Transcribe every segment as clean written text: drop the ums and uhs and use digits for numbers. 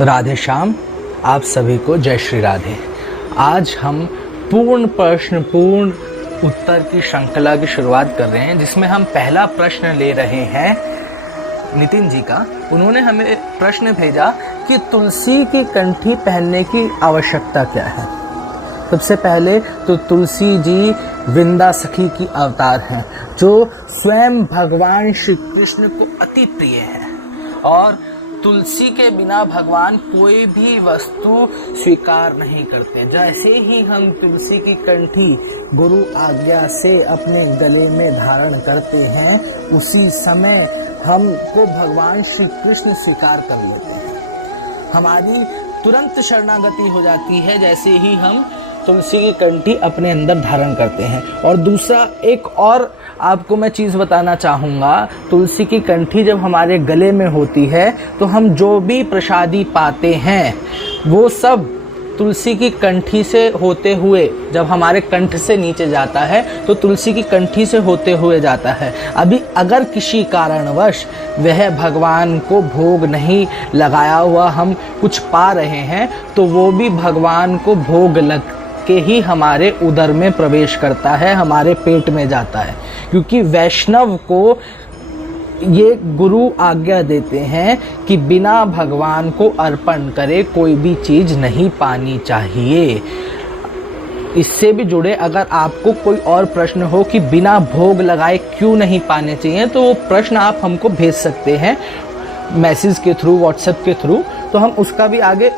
राधे श्याम, आप सभी को जय श्री राधे। आज हम पूर्ण प्रश्न पूर्ण उत्तर की श्रृंखला की शुरुआत कर रहे हैं, जिसमें हम पहला प्रश्न ले रहे हैं नितिन जी का। उन्होंने हमें प्रश्न भेजा कि तुलसी की कंठी पहनने की आवश्यकता क्या है। सबसे पहले तो तुलसी जी वृंदा सखी की अवतार हैं, जो स्वयं भगवान श्री कृष्ण को अति प्रिय है, और तुलसी के बिना भगवान कोई भी वस्तु स्वीकार नहीं करते। जैसे ही हम तुलसी की कंठी गुरु आज्ञा से अपने गले में धारण करते हैं, उसी समय हमको भगवान श्री कृष्ण स्वीकार कर लेते हैं। हमारी तुरंत शरणागति हो जाती है जैसे ही हम तुलसी की कंठी अपने अंदर धारण करते हैं। और दूसरा एक और आपको मैं चीज़ बताना चाहूँगा, तुलसी की कंठी जब हमारे गले में होती है तो हम जो भी प्रसादी पाते हैं वो सब तुलसी की कंठी से होते हुए, जब हमारे कंठ से नीचे जाता है तो तुलसी की कंठी से होते हुए जाता है। अभी अगर किसी कारणवश वह भगवान को भोग नहीं लगाया हुआ हम कुछ पा रहे हैं, तो वो भी भगवान को भोग लग के ही हमारे उदर में प्रवेश करता है, हमारे पेट में जाता है। क्योंकि वैष्णव को ये गुरु आज्ञा देते हैं कि बिना भगवान को अर्पण करे कोई भी चीज़ नहीं पानी चाहिए। इससे भी जुड़े अगर आपको कोई और प्रश्न हो कि बिना भोग लगाए क्यों नहीं पाने चाहिए, तो वो प्रश्न आप हमको भेज सकते हैं मैसेज के थ्रू, व्हाट्सएप के थ्रू, तो हम उसका भी आगे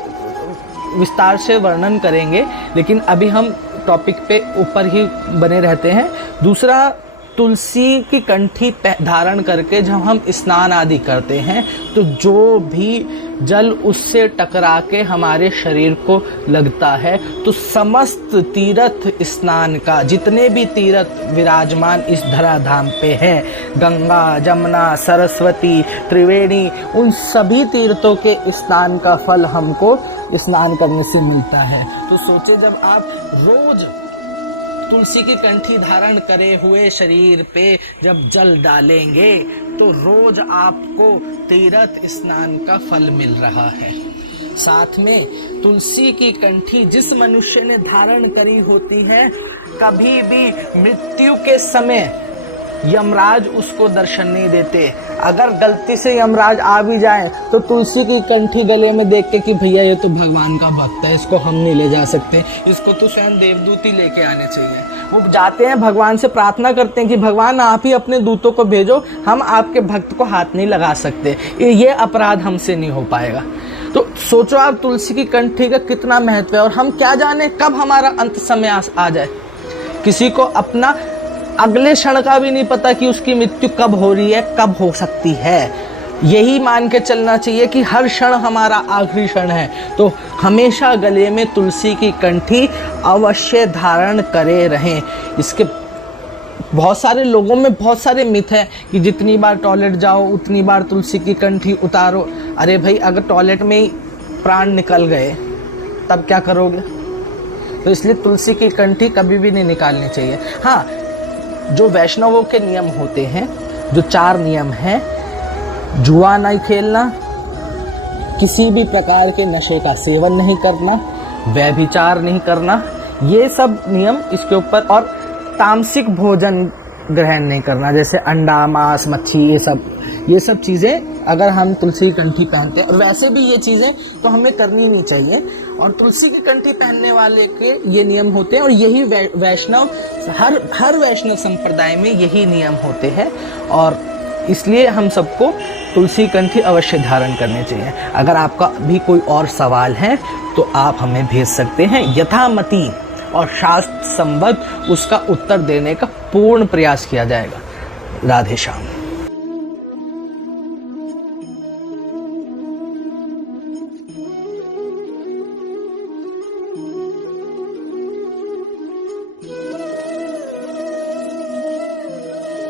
विस्तार से वर्णन करेंगे। लेकिन अभी हम टॉपिक पे ऊपर ही बने रहते हैं। दूसरा, तुलसी की कंठी धारण करके जब हम स्नान आदि करते हैं तो जो भी जल उससे टकरा के हमारे शरीर को लगता है, तो समस्त तीर्थ स्नान का, जितने भी तीर्थ विराजमान इस धराधाम पे हैं, गंगा, जमुना, सरस्वती, त्रिवेणी, उन सभी तीर्थों के स्नान का फल हमको स्नान करने से मिलता है। तो सोचे, जब आप रोज तुलसी की कंठी धारण करे हुए शरीर पे जब जल डालेंगे तो रोज आपको तीर्थ स्नान का फल मिल रहा है। साथ में तुलसी की कंठी जिस मनुष्य ने धारण करी होती है, कभी भी मृत्यु के समय यमराज उसको दर्शन नहीं देते। अगर गलती से यमराज आ भी जाए तो तुलसी की कंठी गले में देख के कि भैया ये तो भगवान का भक्त है, इसको हम नहीं ले जा सकते, इसको तो स्वयं देवदूत ही लेके आने चाहिए। वो जाते हैं, भगवान से प्रार्थना करते हैं कि भगवान आप ही अपने दूतों को भेजो, हम आपके भक्त को हाथ नहीं लगा सकते, ये अपराध हमसे नहीं हो पाएगा। तो सोचो आप, तुलसी की कंठी का कितना महत्व है। और हम क्या जाने कब हमारा अंत समय आ जाए। किसी को अपना अगले क्षण का भी नहीं पता कि उसकी मृत्यु कब हो रही है, कब हो सकती है। यही मान के चलना चाहिए कि हर क्षण हमारा आखिरी क्षण है। तो हमेशा गले में तुलसी की कंठी अवश्य धारण करे रहें। इसके बहुत सारे लोगों में बहुत सारे मिथ हैं कि जितनी बार टॉयलेट जाओ उतनी बार तुलसी की कंठी उतारो। अरे भाई, अगर टॉयलेट में ही प्राण निकल गए तब क्या करोगे? तो इसलिए तुलसी की कंठी कभी भी नहीं निकालनी चाहिए। हाँ, जो वैष्णवों के नियम होते हैं, जो 4 नियम हैं, जुआ नहीं खेलना, किसी भी प्रकार के नशे का सेवन नहीं करना, व्यभिचार नहीं करना, ये सब नियम इसके ऊपर, और तामसिक भोजन ग्रहण नहीं करना, जैसे अंडा, मांस, मच्छी, ये सब चीज़ें अगर हम तुलसी की कंठी पहनते हैं, और वैसे भी ये चीज़ें तो हमें करनी नहीं चाहिए। और तुलसी की कंठी पहनने वाले के ये नियम होते हैं, और यही वैष्णव हर वैष्णव संप्रदाय में यही नियम होते हैं। और इसलिए हम सबको तुलसी कंठी अवश्य धारण करनी चाहिए। अगर आपका भी कोई और सवाल है तो आप हमें भेज सकते हैं, यथामति और शास्त्र संबद्ध उसका उत्तर देने का पूर्ण प्रयास किया जाएगा। राधे श्याम।